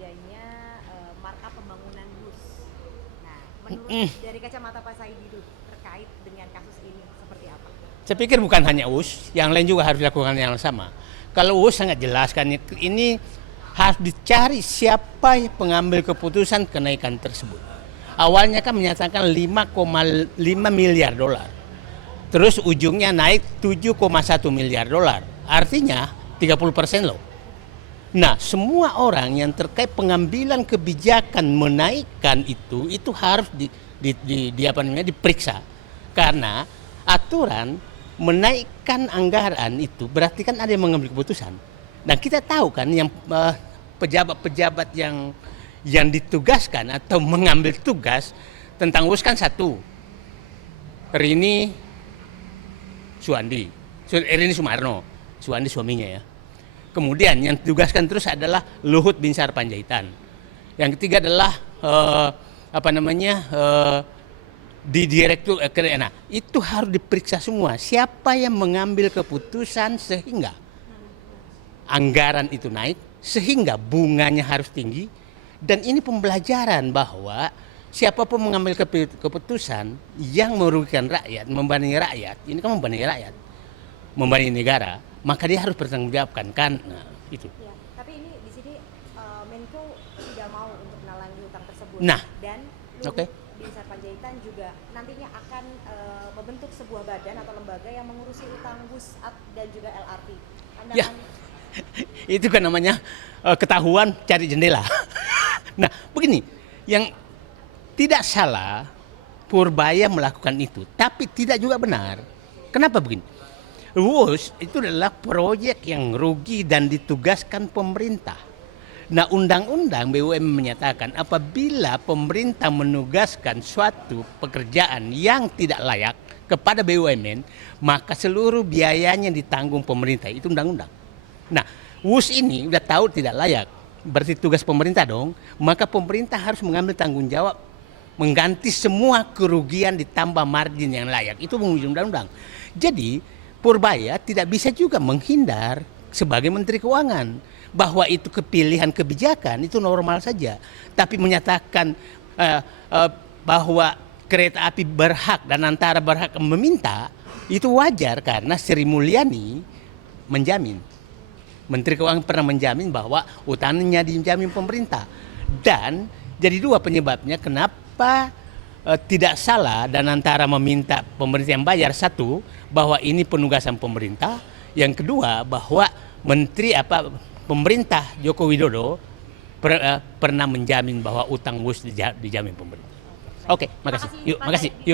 adanya markup pembangunan bus. Nah, menurut dari kacamata Pak Saidi itu terkait dengan kasus ini seperti apa? Saya pikir bukan hanya US, yang lain juga harus dilakukan yang sama. Kalau US sangat jelas kan ini harus dicari siapa yang pengambil keputusan kenaikan tersebut. Awalnya kan menyatakan 5,5 miliar dolar. Terus ujungnya naik 7,1 miliar dolar. Artinya 30% loh. Nah, semua orang yang terkait pengambilan kebijakan menaikkan itu harus diperiksa. Karena aturan menaikkan anggaran itu berarti kan ada yang mengambil keputusan. Dan kita tahu kan yang pejabat-pejabat yang ditugaskan atau mengambil tugas tentang US kan satu. Rini Sumarno, Suwandi suaminya ya. Kemudian yang ditugaskan terus adalah Luhut Binsar Panjaitan. Yang ketiga adalah di direktur. Nah, itu harus diperiksa semua. Siapa yang mengambil keputusan sehingga anggaran itu naik, sehingga bunganya harus tinggi. Dan ini pembelajaran bahwa siapapun mengambil keputusan yang merugikan rakyat, membebani rakyat, ini kan membebani rakyat, membebani negara, maka dia harus bertanggungjawabkan kan. Nah, itu. Ya, tapi ini di sini Menko tidak mau untuk menalangi utang tersebut. Nah, dan oke. Binsar Panjaitan juga nantinya akan membentuk sebuah badan atau lembaga yang mengurusi utang bus dan juga LRT. Ya, itu kan namanya ketahuan cari jendela. Nah, begini, yang tidak salah Purbaya melakukan itu, tapi tidak juga benar. Kenapa begini? WUS itu adalah proyek yang rugi dan ditugaskan pemerintah. Nah, undang-undang BUMN menyatakan apabila pemerintah menugaskan suatu pekerjaan yang tidak layak kepada BUMN, maka seluruh biayanya ditanggung pemerintah. Itu undang-undang. Nah, WUS ini udah tahu tidak layak, berarti tugas pemerintah dong, maka pemerintah harus mengambil tanggung jawab mengganti semua kerugian ditambah margin yang layak. Itu menguji undang-undang. Jadi Purbaya tidak bisa juga menghindar sebagai Menteri Keuangan bahwa itu kepilihan kebijakan itu normal saja. Tapi menyatakan bahwa kereta api berhak dan antara berhak meminta itu wajar karena Sri Mulyani menjamin. Menteri Keuangan pernah menjamin bahwa utangnya dijamin pemerintah. Dan jadi dua penyebabnya kenapa tidak salah dan antara meminta pemerintah yang bayar. Satu, bahwa ini penugasan pemerintah. Yang kedua, bahwa pemerintah Joko Widodo pernah menjamin bahwa utang WUS dijamin pemerintah. Oke, makasih. Yuk, makasih. Yuk.